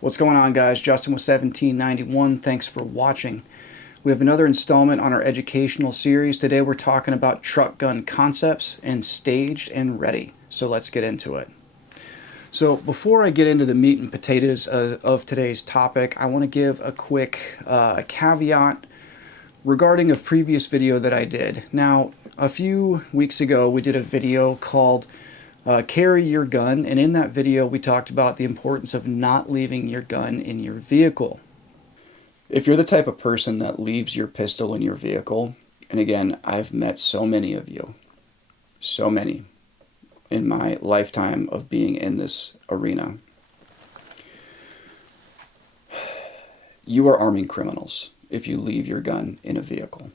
What's going on, guys? Justin with 1791. Thanks for watching. We have another installment on our educational series. Today we're talking about truck gun concepts and staged and ready. So let's get into it. So before I get into the meat and potatoes of today's topic, I want to give a quick caveat regarding a previous video that I did. Now, a few weeks ago we did a video called Carry Your Gun, and in that video we talked about the importance of not leaving your gun in your vehicle. If you're the type of person that leaves your pistol in your vehicle, and again, I've met so many of you, so many in my lifetime of being in this arena, you are arming criminals if you leave your gun in a vehicle.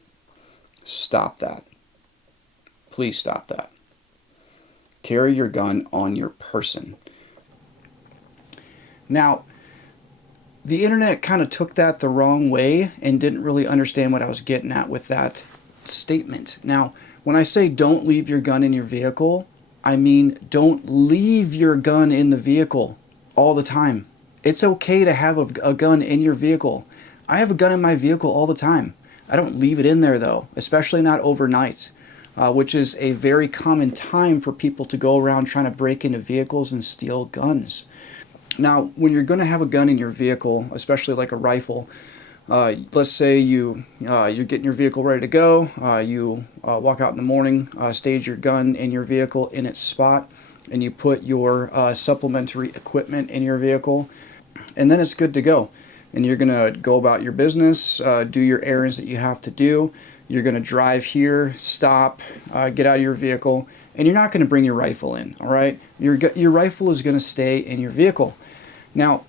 Stop that. Please stop that. Carry your gun on your person. Now, the internet kind of took that the wrong way and didn't really understand what I was getting at with that statement. Now, when I say don't leave your gun in your vehicle, I mean don't leave your gun in the vehicle all the time. It's okay to have a gun in your vehicle. I have a gun in my vehicle all the time. I don't leave it in there though, especially not overnight. Which is a very common time for people to go around trying to break into vehicles and steal guns. Now, when you're going to have a gun in your vehicle, especially like a rifle, let's say you're getting your vehicle ready to go, you walk out in the morning, stage your gun in your vehicle in its spot, and you put your supplementary equipment in your vehicle, and then it's good to go. And you're going to go about your business, do your errands that you have to do. You're going to drive here, stop, get out of your vehicle, and you're not going to bring your rifle in, all right? Your rifle is going to stay in your vehicle. Now,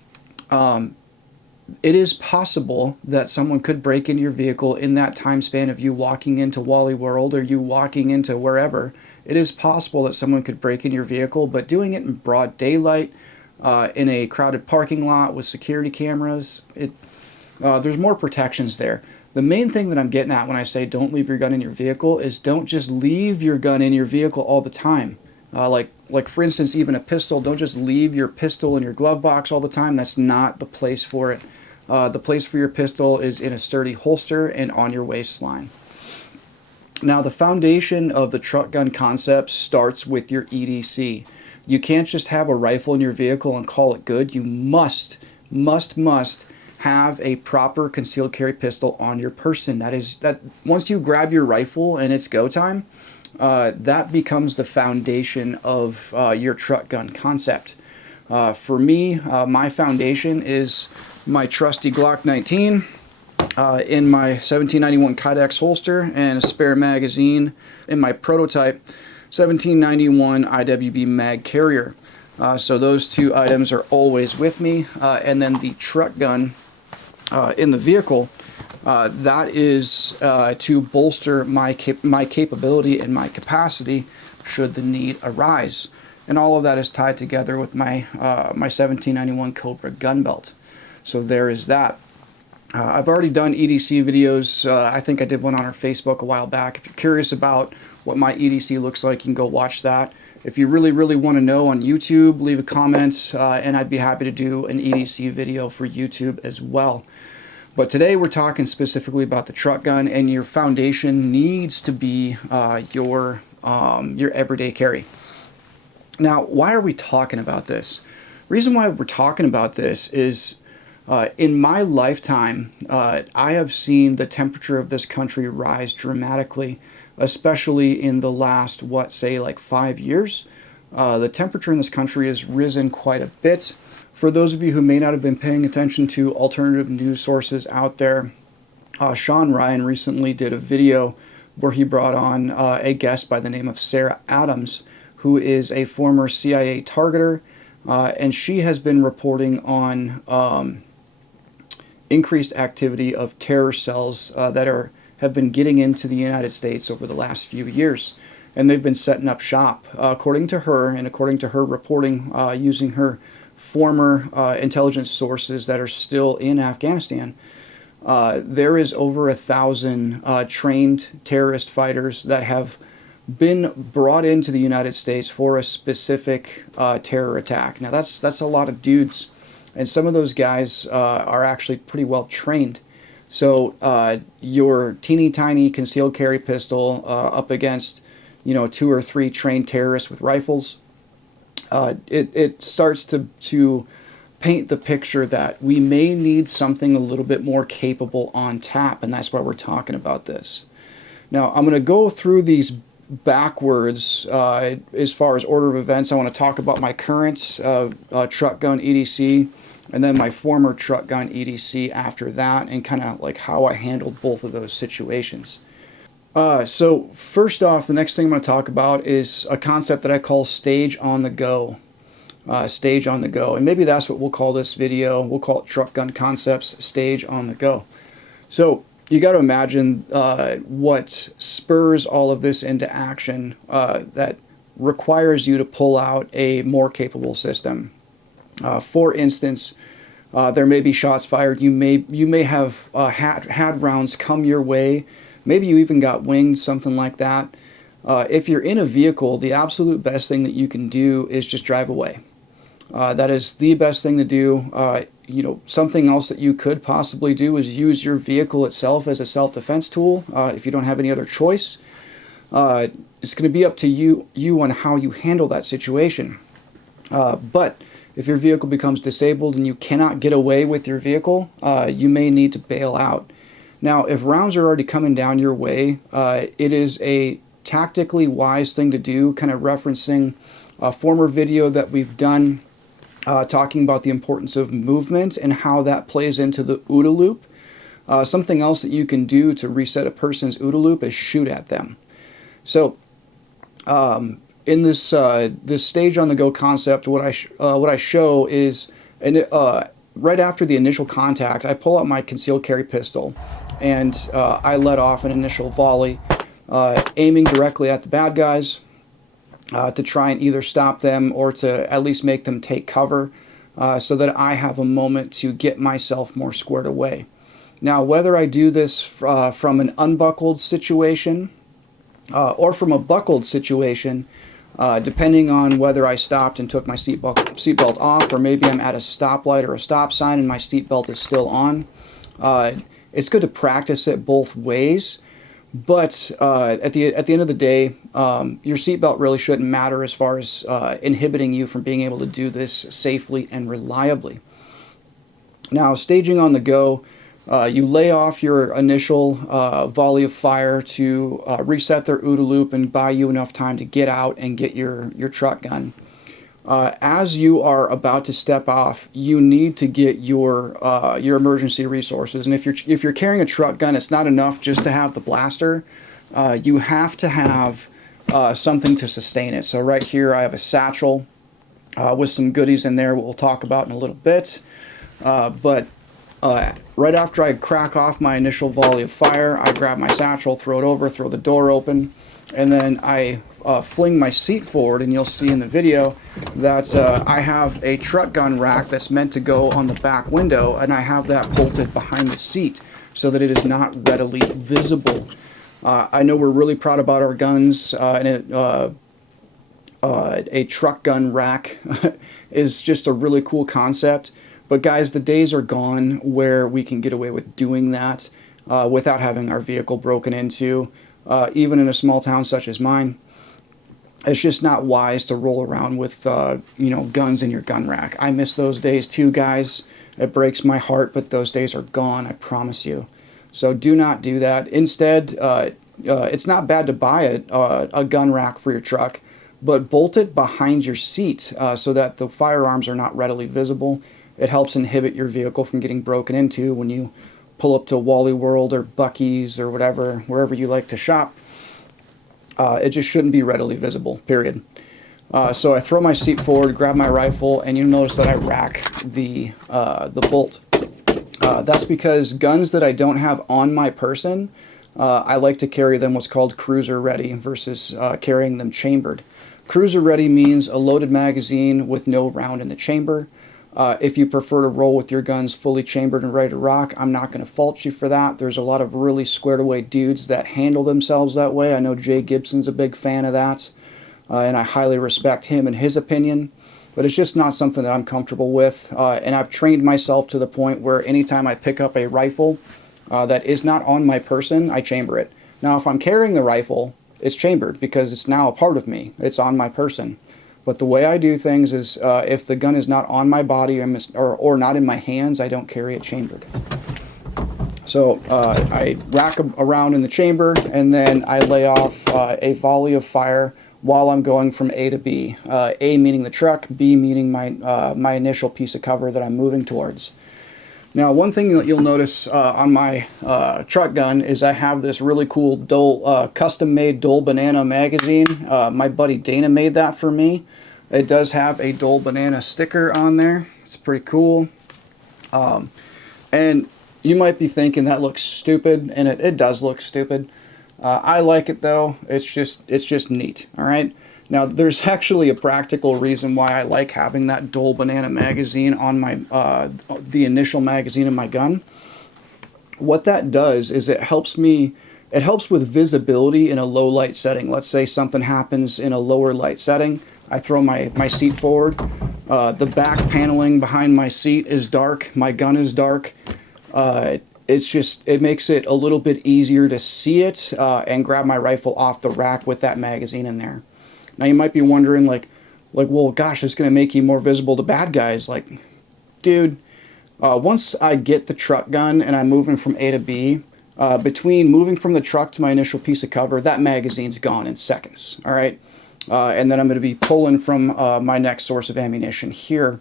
it is possible that someone could break into your vehicle in that time span of you walking into Wally World or you walking into wherever. It is possible that someone could break into your vehicle, but doing it in broad daylight, in a crowded parking lot with security cameras, there's more protections there. The main thing that I'm getting at when I say don't leave your gun in your vehicle is don't just leave your gun in your vehicle all the time. Like for instance, even a pistol, don't just leave your pistol in your glove box all the time. That's not the place for it. The place for your pistol is in a sturdy holster and on your waistline. Now, the foundation of the truck gun concept starts with your EDC. You can't just have a rifle in your vehicle and call it good. You must have a proper concealed carry pistol on your person. That once you grab your rifle and it's go time, that becomes the foundation of your truck gun concept. For me, my foundation is my trusty Glock 19 in my 1791 Kydex holster and a spare magazine in my prototype 1791 IWB Mag Carrier. So those two items are always with me, and then the truck gun in the vehicle, that is to bolster my capability and my capacity should the need arise. And all of that is tied together with my 1791 Cobra Gunbelt. So there is that. I've already done EDC videos. I think I did one on our Facebook a while back. If you're curious about what my EDC looks like, you can go watch that. If you really want to know on YouTube, leave a comment, and I'd be happy to do an EDC video for YouTube as well. But today we're talking specifically about the truck gun, and your foundation needs to be your everyday carry. Now, why are we talking about this? The reason why we're talking about this is in my lifetime, I have seen the temperature of this country rise dramatically, especially in the last, like 5 years. The temperature in this country has risen quite a bit. For those of you who may not have been paying attention to alternative news sources out there, Shawn recently did a video where he brought on a guest by the name of Sarah Adams, who is a former CIA targeter, and she has been reporting on increased activity of terror cells that have been getting into the United States over the last few years. And they've been setting up shop. According to her, and according to her reporting using her former intelligence sources that are still in Afghanistan, there is over 1,000 trained terrorist fighters that have been brought into the United States for a specific terror attack. Now that's a lot of dudes and some of those guys are actually pretty well trained. So your teeny tiny concealed carry pistol up against, 2 or 3 trained terrorists with rifles, it starts to paint the picture that we may need something a little bit more capable on tap, and that's why we're talking about this. Now, I'm going to go through these backwards as far as order of events. I want to talk about my current truck gun EDC, and then my former truck gun EDC after that, and kind of like how I handled both of those situations. So first off, the next thing I'm going to talk about is a concept that I call stage on the go. Stage on the go, and maybe that's what we'll call this video. We'll call it Truck Gun Concepts Stage on the Go. So you got to imagine what spurs all of this into action that requires you to pull out a more capable system. For instance, there may be shots fired. You may have had rounds come your way. Maybe you even got winged, something like that. If you're in a vehicle, the absolute best thing that you can do is just drive away. That is the best thing to do. Something else that you could possibly do is use your vehicle itself as a self-defense tool if you don't have any other choice. It's going to be up to you on how you handle that situation. But if your vehicle becomes disabled and you cannot get away with your vehicle, you may need to bail out. Now, if rounds are already coming down your way, it is a tactically wise thing to do, kind of referencing a former video that we've done talking about the importance of movement and how that plays into the OODA loop. Something else that you can do to reset a person's OODA loop is shoot at them. So in this this stage on the go concept, what I show is right after the initial contact, I pull out my concealed carry pistol and I let off an initial volley, aiming directly at the bad guys. To try and either stop them or to at least make them take cover so that I have a moment to get myself more squared away. Now, whether I do this from an unbuckled situation or from a buckled situation, depending on whether I stopped and took my seatbelt off, or maybe I'm at a stoplight or a stop sign and my seatbelt is still on, it's good to practice it both ways. But at the end of the day, your seatbelt really shouldn't matter as far as inhibiting you from being able to do this safely and reliably. Now, staging on the go, you lay off your initial volley of fire to reset their OODA loop and buy you enough time to get out and get your truck gun. As you are about to step off, you need to get your emergency resources. And if you're carrying a truck gun, it's not enough just to have the blaster. You have to have something to sustain it. So right here, I have a satchel with some goodies in there. We'll talk about in a little bit. But right after I crack off my initial volley of fire, I grab my satchel, throw it over, throw the door open, and then I fling my seat forward, and you'll see in the video that I have a truck gun rack that's meant to go on the back window, and I have that bolted behind the seat so that it is not readily visible. I know we're really proud about our guns, and a truck gun rack is just a really cool concept. But guys, the days are gone where we can get away with doing that without having our vehicle broken into. Even in a small town such as mine, it's just not wise to roll around with guns in your gun rack. I miss those days too, guys. It breaks my heart, but those days are gone, I promise you. So do not do that. Instead, it's not bad to buy a gun rack for your truck, but bolt it behind your seat so that the firearms are not readily visible. It helps inhibit your vehicle from getting broken into when you pull up to Wally World or Buc-ee's or whatever, wherever you like to shop. It just shouldn't be readily visible, period. So I throw my seat forward, grab my rifle, and you notice that I rack the bolt. That's because guns that I don't have on my person, I like to carry them what's called cruiser ready versus carrying them chambered. Cruiser ready means a loaded magazine with no round in the chamber. If you prefer to roll with your guns fully chambered and ready to rock, I'm not going to fault you for that. There's a lot of really squared away dudes that handle themselves that way. I know Jay Gibson's a big fan of that, and I highly respect him and his opinion. but it's just not something that I'm comfortable with. And I've trained myself to the point where anytime I pick up a rifle that is not on my person, I chamber it. Now, if I'm carrying the rifle, it's chambered because it's now a part of me. It's on my person. But the way I do things is if the gun is not on my body or not in my hands, I don't carry it chambered. So I rack around in the chamber, and then I lay off a volley of fire while I'm going from A to B. A meaning the truck, B meaning my initial piece of cover that I'm moving towards. Now, one thing that you'll notice on my truck gun is I have this really cool custom-made Dole Banana magazine. My buddy Dana made that for me. It does have a Dole Banana sticker on there. It's pretty cool. And you might be thinking that looks stupid, and it does look stupid. I like it though. It's just neat. All right. Now, there's actually a practical reason why I like having that Dole Banana magazine on my the initial magazine in my gun. What that does is it helps with visibility in a low light setting. Let's say something happens in a lower light setting. I throw my seat forward. The back paneling behind my seat is dark. My gun is dark. It makes it a little bit easier to see it and grab my rifle off the rack with that magazine in there. Now you might be wondering, like, well, gosh, it's going to make you more visible to bad guys. Like, dude, once I get the truck gun and I'm moving from A to B, between moving from the truck to my initial piece of cover, that magazine's gone in seconds. All right, and then I'm going to be pulling from my next source of ammunition here,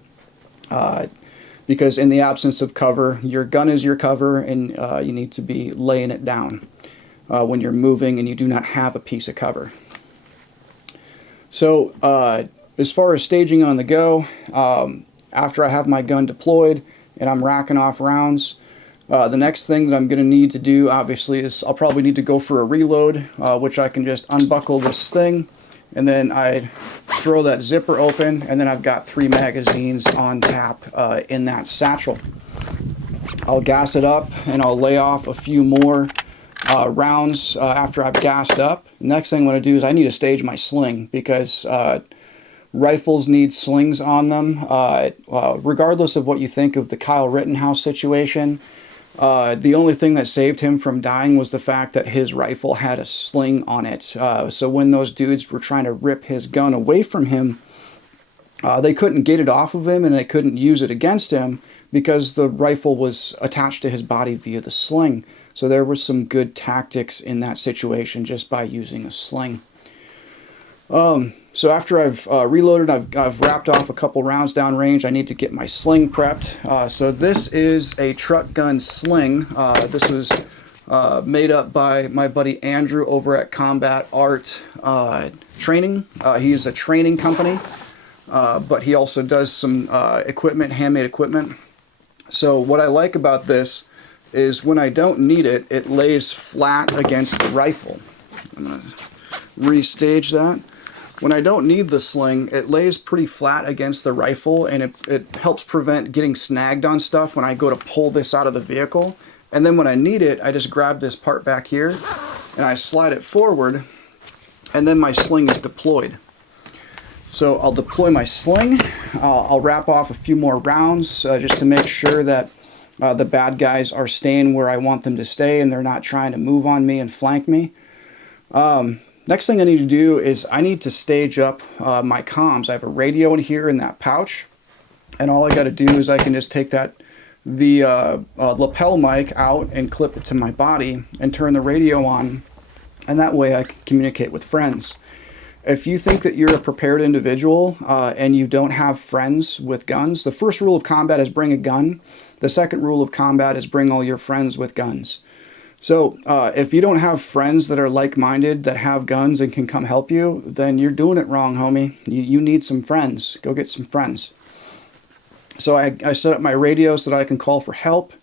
because in the absence of cover, your gun is your cover, and you need to be laying it down when you're moving and you do not have a piece of cover. So as far as staging on the go, after I have my gun deployed and I'm racking off rounds, the next thing that I'm going to need to do, obviously, is I'll probably need to go for a reload, which I can just unbuckle this thing, and then I throw that zipper open, and then I've got 3 magazines on tap in that satchel. I'll gas it up, and I'll lay off a few more rounds after I've gassed up. Next thing I'm going to do is I need to stage my sling, because rifles need slings on them. Regardless of what you think of the Kyle Rittenhouse situation, the only thing that saved him from dying was the fact that his rifle had a sling on it. So when those dudes were trying to rip his gun away from him, they couldn't get it off of him, and they couldn't use it against him because the rifle was attached to his body via the sling. So there was some good tactics in that situation just by using a sling. So after I've reloaded, I've wrapped off a couple rounds downrange, I need to get my sling prepped. So this is a truck gun sling. This was made up by my buddy Andrew over at Combat Art Training. He's a training company, but he also does some equipment, handmade equipment. So what I like about this is when I don't need it, it lays flat against the rifle. I'm going to restage that. When I don't need the sling, it lays pretty flat against the rifle, and it helps prevent getting snagged on stuff when I go to pull this out of the vehicle. And then when I need it, I just grab this part back here, and I slide it forward, and then my sling is deployed. So I'll deploy my sling. I'll wrap off a few more rounds just to make sure that the bad guys are staying where I want them to stay, and they're not trying to move on me and flank me. Next thing I need to do is I need to stage up my comms. I have a radio in here in that pouch, and all I got to do is I can just take the lapel mic out and clip it to my body and turn the radio on, and that way I can communicate with friends. If you think that you're a prepared individual and you don't have friends with guns, the first rule of combat is bring a gun. The second rule of combat is bring all your friends with guns. So if you don't have friends that are like-minded, that have guns and can come help you, then you're doing it wrong, homie. You need some friends. Go get some friends. So I set up my radio so that I can call for help.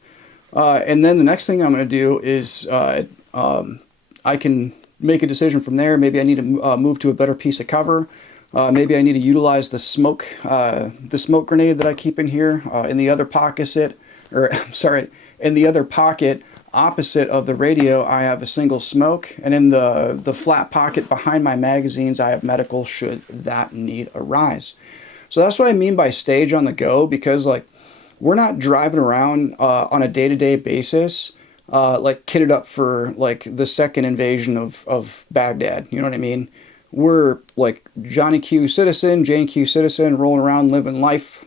And then the next thing I'm going to do is I can make a decision from there. Maybe I need to move to a better piece of cover. Maybe I need to utilize the smoke grenade that I keep in here in the other pocket. In the other pocket opposite of the radio, I have a single smoke, and in the flat pocket behind my magazines, I have medical should that need arise. So that's what I mean by stage on the go, because like we're not driving around on a day-to-day basis like kitted up for like the second invasion of Baghdad. You know what I mean? We're like Johnny Q citizen, Jane Q citizen, rolling around living life.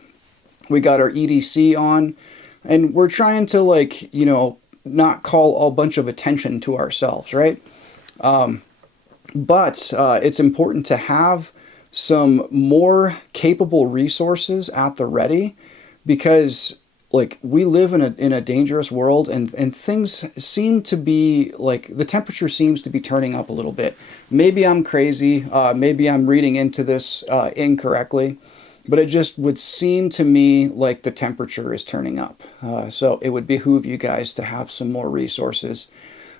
We got our EDC on, and we're trying to like, you know, not call a bunch of attention to ourselves, right? But it's important to have some more capable resources at the ready, because like we live in a dangerous world, and things seem to be like the temperature seems to be turning up a little bit. Maybe I'm crazy, maybe I'm reading into this incorrectly, but it just would seem to me like the temperature is turning up. So it would behoove you guys to have some more resources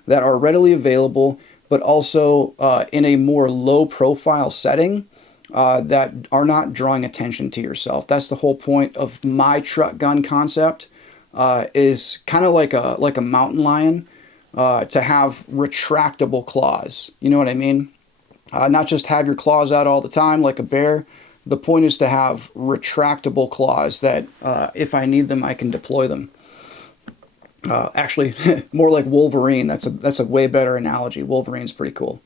that are readily available, but also in a more low profile setting that are not drawing attention to yourself. That's the whole point of my truck gun concept, is kind of like a mountain lion, to have retractable claws. You know what I mean? Not just have your claws out all the time like a bear. The point is to have retractable claws that if I need them, I can deploy them. Actually, more like Wolverine. That's a way better analogy. Wolverine's pretty cool.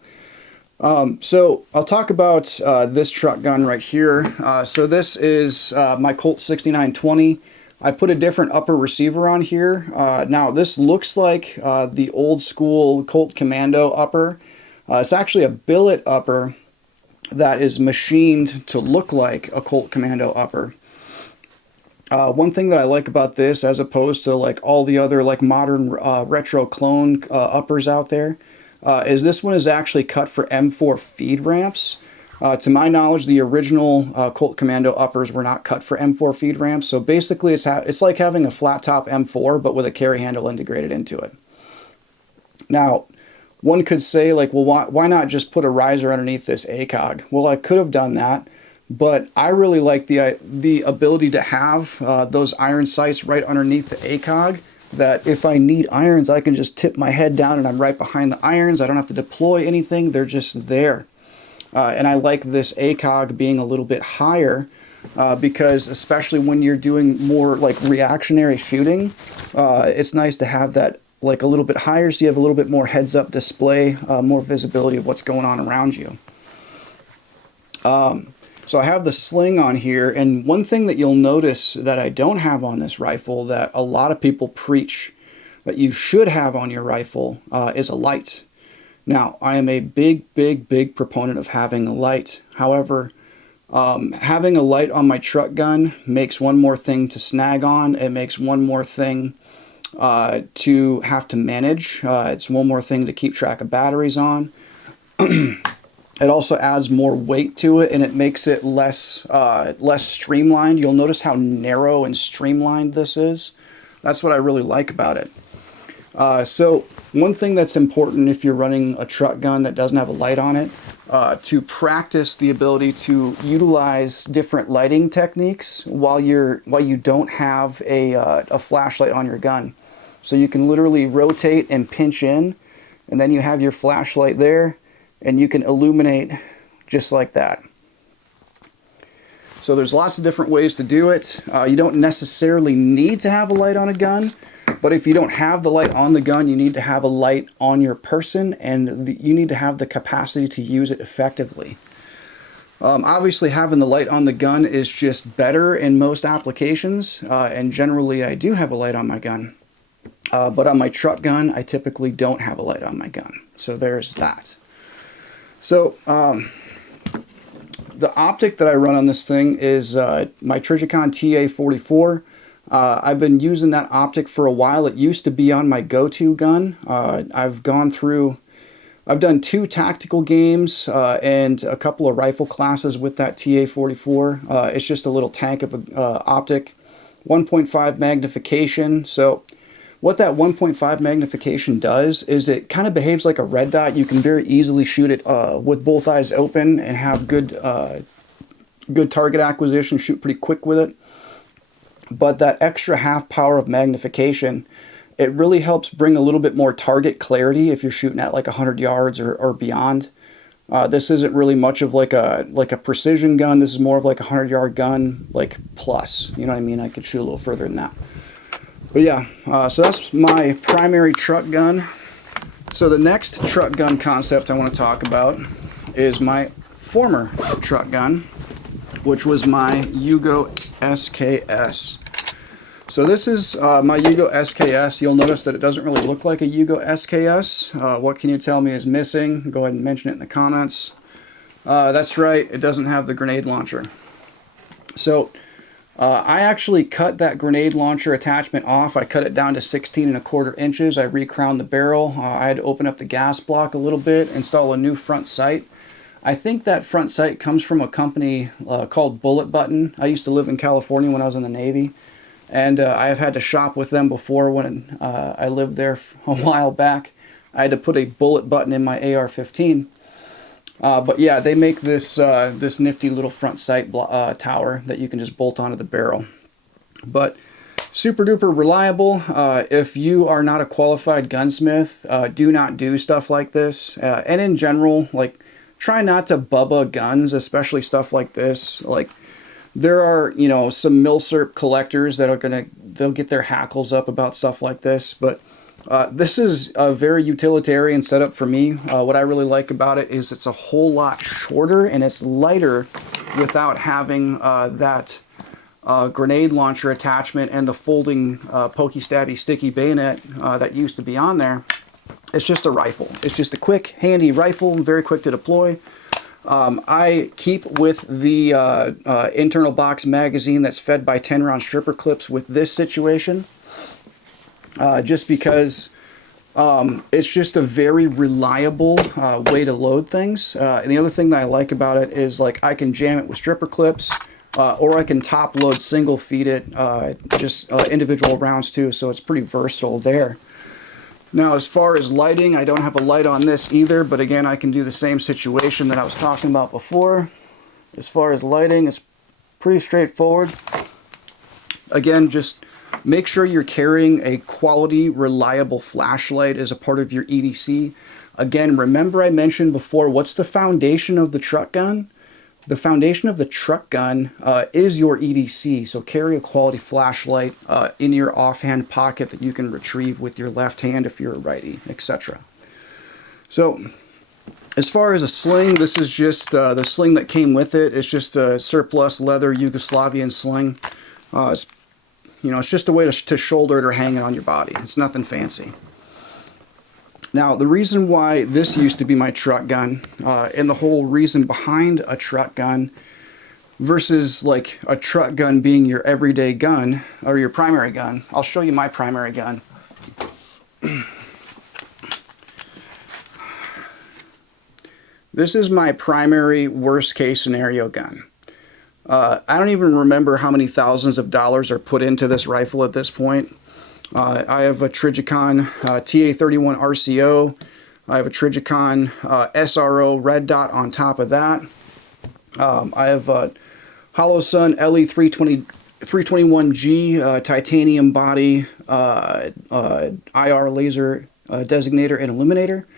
So I'll talk about this truck gun right here. So this is my Colt 6920. I put a different upper receiver on here. Now this looks like the old school Colt Commando upper. It's actually a billet upper that is machined to look like a Colt Commando upper. One thing that I like about this, as opposed to like all the other like modern retro clone uppers out there, is this one is actually cut for M4 feed ramps. To my knowledge, the original Colt Commando uppers were not cut for M4 feed ramps. So basically it's like having a flat top M4 but with a carry handle integrated into it. Now, one could say like, well, why not just put a riser underneath this ACOG? Well, I could have done that, but I really like the ability to have those iron sights right underneath the ACOG, that if I need irons, I can just tip my head down and I'm right behind the irons. I don't have to deploy anything. They're just there. And I like this ACOG being a little bit higher because especially when you're doing more like reactionary shooting, it's nice to have that like a little bit higher so you have a little bit more heads-up display, more visibility of what's going on around you. So I have the Sling on here, and one thing that you'll notice that I don't have on this rifle that a lot of people preach that you should have on your rifle is a light. Now, I am a big proponent of having a light. However, having a light on my truck gun makes one more thing to snag on. It makes one more thing to have to manage. It's one more thing to keep track of batteries on. It also adds more weight to it, and it makes it less streamlined. You'll notice how narrow and streamlined this is. That's what I really like about it. So one thing that's important if you're running a truck gun that doesn't have a light on it, to practice the ability to utilize different lighting techniques while you don't have a flashlight on your gun. So you can literally rotate and pinch in, and then you have your flashlight there, and you can illuminate just like that. So there's lots of different ways to do it. You don't necessarily need to have a light on a gun, but if you don't have the light on the gun, you need to have a light on your person, and you need to have the capacity to use it effectively. Obviously, having the light on the gun is just better in most applications, and generally I do have a light on my gun. But on my truck gun, I typically don't have a light on my gun. So there's that. So the optic that I run on this thing is my Trijicon TA44. I've been using that optic for a while. It used to be on my go-to gun. I've done 2 tactical games and a couple of rifle classes with that TA44. It's just a little tank of an optic, 1.5 magnification. So what that 1.5 magnification does is it kind of behaves like a red dot. You can very easily shoot it with both eyes open and have good target acquisition, shoot pretty quick with it. But that extra half power of magnification, it really helps bring a little bit more target clarity if you're shooting at like 100 yards or beyond. This isn't really much of like a precision gun. This is more of like a 100-yard gun, like plus. You know what I mean? I could shoot a little further than that. But yeah, so that's my primary truck gun. So the next truck gun concept I want to talk about is my former truck gun, which was my Yugo SKS. So this is my Yugo SKS. You'll notice that it doesn't really look like a Yugo SKS. What can you tell me is missing? Go ahead and mention it in the comments. That's right, it doesn't have the grenade launcher. So I actually cut that grenade launcher attachment off. I cut it down to 16¼ inches. I recrowned the barrel. I had to open up the gas block a little bit, install a new front sight. I think that front sight comes from a company called Bullet Button. I used to live in California when I was in the Navy. And I have had to shop with them before when I lived there a while back. I had to put a bullet button in my AR-15. But yeah, they make this this nifty little front sight tower that you can just bolt onto the barrel. But super duper reliable. If you are not a qualified gunsmith, do not do stuff like this. And in general, like, try not to bubba guns, especially stuff like this. Like, there are, you know, some milsurp collectors that are they'll get their hackles up about stuff like this, but this is a very utilitarian setup for me. What I really like about it is it's a whole lot shorter and it's lighter without having that grenade launcher attachment and the folding pokey stabby sticky bayonet that used to be on there. It's just a rifle. It's just a quick, handy rifle, very quick to deploy. I keep with the internal box magazine that's fed by 10-round stripper clips with this situation, just because it's just a very reliable way to load things. And the other thing that I like about it is, like, I can jam it with stripper clips, or I can top load, single feed it, just individual rounds too, so it's pretty versatile there. Now, as far as lighting, I don't have a light on this either, but again, I can do the same situation that I was talking about before. As far as lighting, it's pretty straightforward. Again, just make sure you're carrying a quality, reliable flashlight as a part of your EDC. Again, remember I mentioned before, what's the foundation of the truck gun? The foundation of the truck gun is your EDC, so carry a quality flashlight in your offhand pocket that you can retrieve with your left hand if you're a righty, etc. So, as far as a sling, this is just the sling that came with it. It's just a surplus leather Yugoslavian sling. It's, you know, it's just a way to shoulder it or hang it on your body. It's nothing fancy. Now, the reason why this used to be my truck gun, and the whole reason behind a truck gun versus like a truck gun being your everyday gun or your primary gun, I'll show you my primary gun. This is my primary worst case scenario gun. I don't even remember how many thousands of dollars are put into this rifle at this point. I have a Trijicon TA31 RCO. I have a Trijicon SRO red dot on top of that. I have a Holosun LE321G titanium body, IR laser designator and illuminator.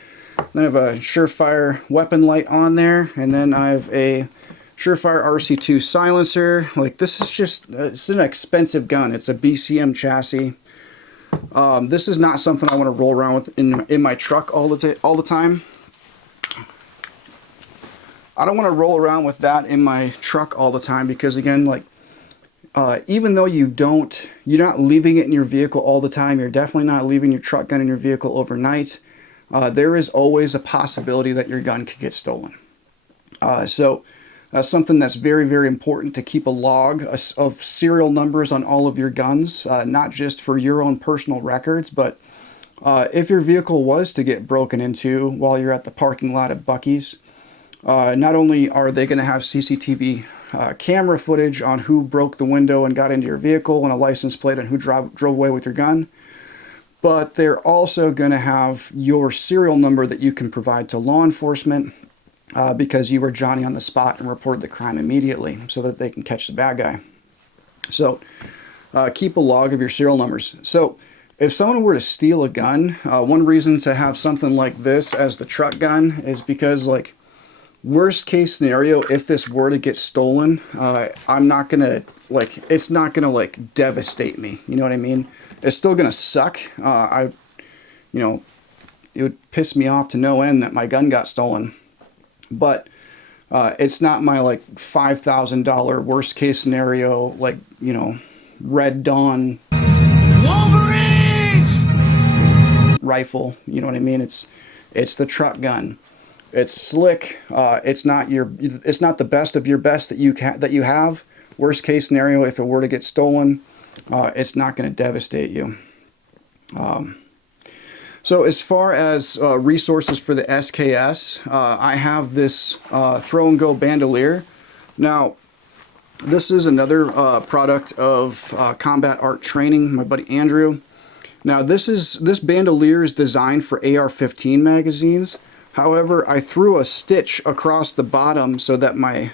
Then I have a Surefire weapon light on there, and then I have a Surefire RC2 silencer. Like, this is just, it's an expensive gun. It's a BCM chassis. This is not something I want to roll around with in my truck all the time. I don't want to roll around with that in my truck all the time because, again, like, even though you're not leaving it in your vehicle all the time, you're definitely not leaving your truck gun in your vehicle overnight. There is always a possibility that your gun could get stolen. So that's something that's very, very important, to keep a log of serial numbers on all of your guns, not just for your own personal records, but if your vehicle was to get broken into while you're at the parking lot at Buc-ee's, not only are they going to have CCTV camera footage on who broke the window and got into your vehicle and a license plate on who drove away with your gun, but they're also going to have your serial number that you can provide to law enforcement, because you were Johnny on the spot and reported the crime immediately so that they can catch the bad guy. So keep a log of your serial numbers. So if someone were to steal a gun, one reason to have something like this as the truck gun is because, like, Worst case scenario, if this were to get stolen, I'm not gonna like, it's not gonna like devastate me. You know what I mean? It's still gonna suck. You know, it would piss me off to no end that my gun got stolen. But it's not my like $5,000 worst case scenario, like, you know, Red Dawn Wolverines rifle. You know what I mean? It's the truck gun. It's slick. It's not the best of your best that you have. Worst case scenario, if it were to get stolen, it's not going to devastate you. So as far as resources for the SKS, I have this throw and go bandolier. Now, this is another product of Combat Art Training, my buddy Andrew. Now this bandolier is designed for AR-15 magazines. However, I threw a stitch across the bottom so that my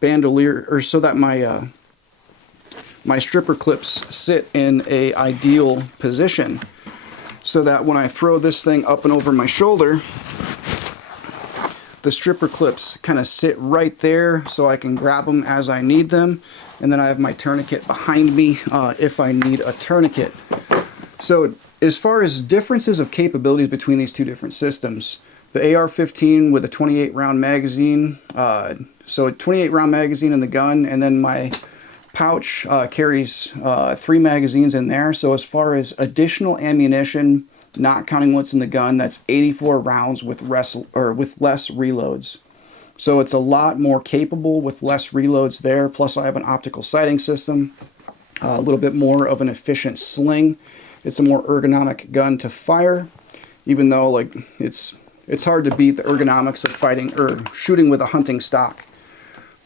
bandolier, or so that my stripper clips sit in a ideal position, so that when I throw this thing up and over my shoulder, the stripper clips kind of sit right there so I can grab them as I need them, and then I have my tourniquet behind me if I need a tourniquet. So as far as differences of capabilities between these two different systems, the AR-15 with a 28 round magazine, so a 28 round magazine in the gun, and then my pouch carries 3 magazines in there. So as far as additional ammunition, not counting what's in the gun, that's 84 rounds with less reloads. So it's a lot more capable with less reloads there. Plus I have an optical sighting system, a little bit more of an efficient sling. It's a more ergonomic gun to fire, even though like it's hard to beat the ergonomics of fighting or shooting with a hunting stock.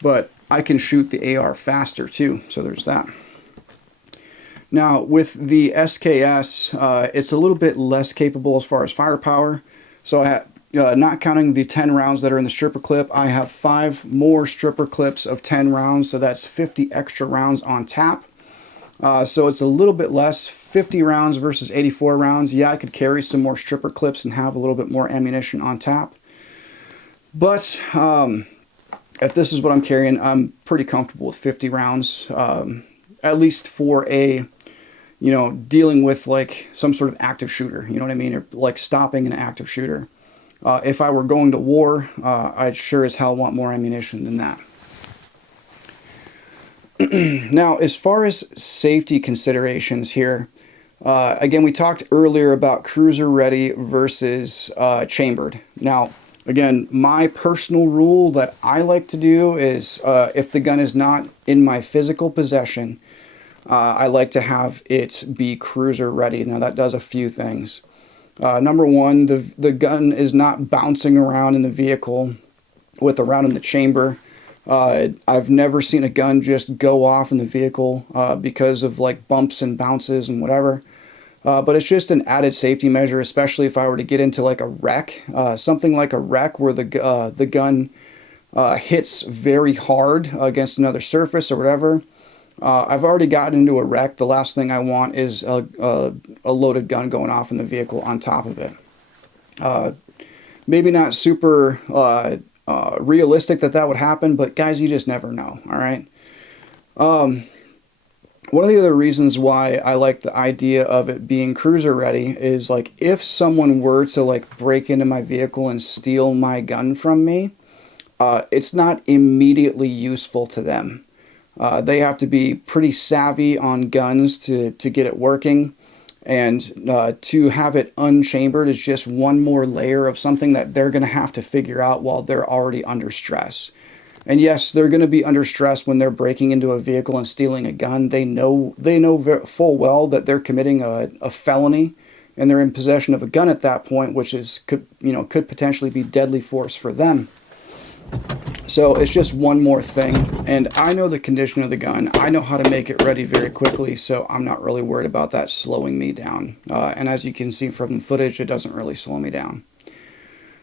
But I can shoot the AR faster too, so there's that. Now with the SKS, it's a little bit less capable as far as firepower. So I have, not counting the 10 rounds that are in the stripper clip, I have 5 more stripper clips of 10 rounds, so that's 50 extra rounds on tap. So it's a little bit less, 50 rounds versus 84 rounds. Yeah, I could carry some more stripper clips and have a little bit more ammunition on tap. But if this is what I'm carrying, I'm pretty comfortable with 50 rounds, at least for a, you know, dealing with like some sort of active shooter, you know what I mean? Or like stopping an active shooter. If I were going to war, I'd sure as hell want more ammunition than that. Now, as far as safety considerations here, again, we talked earlier about cruiser ready versus chambered. Now, again, my personal rule that I like to do is if the gun is not in my physical possession, I like to have it be cruiser ready. Now, that does a few things. Number one, the gun is not bouncing around in the vehicle with a round in the chamber. I've never seen a gun just go off in the vehicle because of like bumps and bounces and whatever. But it's just an added safety measure, especially if I were to get into like a wreck, something like a wreck where the gun hits very hard against another surface or whatever. I've already gotten into a wreck. The last thing I want is a loaded gun going off in the vehicle on top of it. Maybe not super realistic that would happen, but guys, you just never know. All right. One of the other reasons why I like the idea of it being cruiser ready is like if someone were to like break into my vehicle and steal my gun from me, it's not immediately useful to them. They have to be pretty savvy on guns to get it working. And to have it unchambered is just one more layer of something that they're going to have to figure out while they're already under stress. And yes, they're going to be under stress when they're breaking into a vehicle and stealing a gun. They know full well that they're committing a felony, and they're in possession of a gun at that point, which could potentially be deadly force for them. So it's just one more thing, and I know the condition of the gun. I know how to make it ready very quickly, so I'm not really worried about that slowing me down. And as you can see from the footage, it doesn't really slow me down.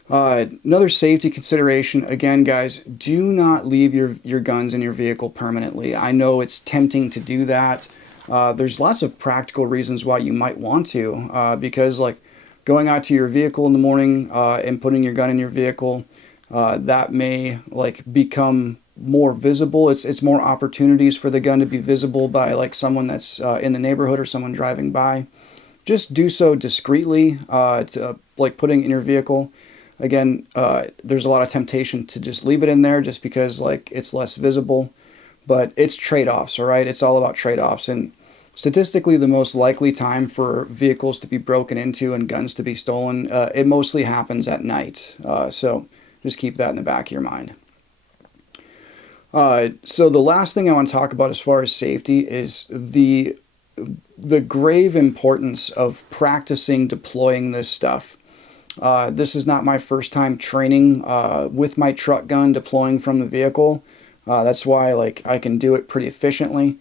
Another safety consideration, again, guys, do not leave your guns in your vehicle permanently. I know it's tempting to do that. There's lots of practical reasons why you might want to, because like going out to your vehicle in the morning and putting your gun in your vehicle, that may like become more visible. It's more opportunities for the gun to be visible by like someone that's in the neighborhood or someone driving by. Just do so discreetly, to like putting it in your vehicle. Again, there's a lot of temptation to just leave it in there just because like it's less visible, but it's trade-offs, all right? It's all about trade-offs. And statistically, the most likely time for vehicles to be broken into and guns to be stolen, it mostly happens at night. So just keep that in the back of your mind. So the last thing I want to talk about as far as safety is the grave importance of practicing deploying this stuff. This is not my first time training with my truck gun deploying from the vehicle. That's why like I can do it pretty efficiently.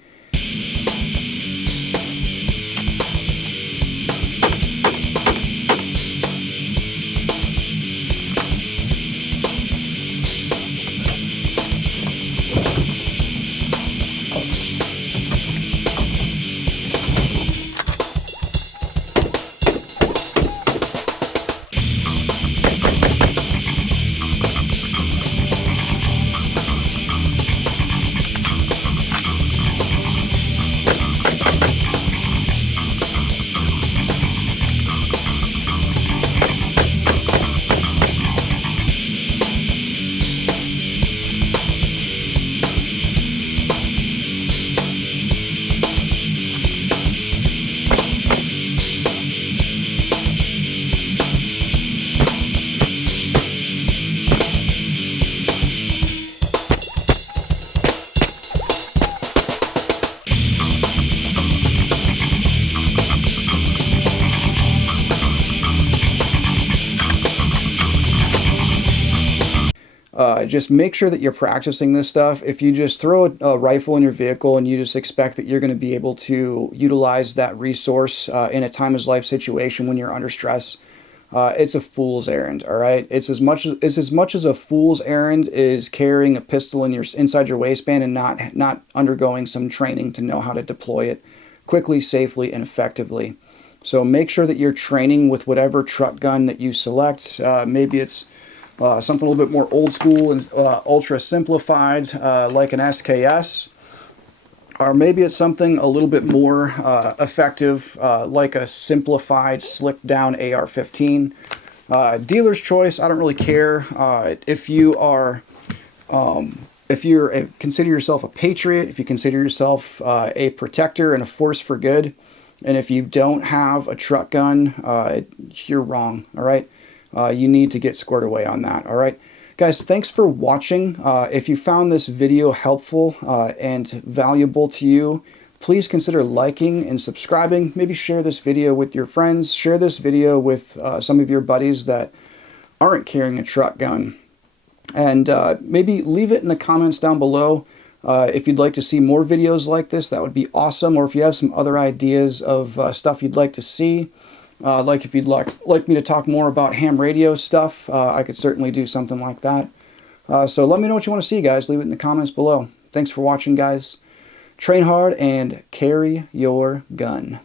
Just make sure that you're practicing this stuff. If you just throw a rifle in your vehicle and you just expect that you're going to be able to utilize that resource in a time of life situation when you're under stress, it's a fool's errand. All right, it's as much as a fool's errand is carrying a pistol in inside your waistband and not undergoing some training to know how to deploy it quickly, safely, and effectively. So make sure that you're training with whatever truck gun that you select. Maybe it's something a little bit more old school and ultra simplified, like an SKS, or maybe it's something a little bit more effective, like a simplified, slicked down AR-15. Dealer's choice. I don't really care if you are, if you consider yourself a patriot, if you consider yourself a protector and a force for good, and if you don't have a truck gun, you're wrong. All right. You need to get squared away on that. All right, guys, thanks for watching. If you found this video helpful and valuable to you, please consider liking and subscribing. Maybe share this video with your friends. Share this video with some of your buddies that aren't carrying a truck gun. And maybe leave it in the comments down below if you'd like to see more videos like this. That would be awesome. Or if you have some other ideas of stuff you'd like to see. Like if you'd like me to talk more about ham radio stuff, I could certainly do something like that. So let me know what you want to see, guys. Leave it in the comments below. Thanks for watching, guys. Train hard and carry your gun.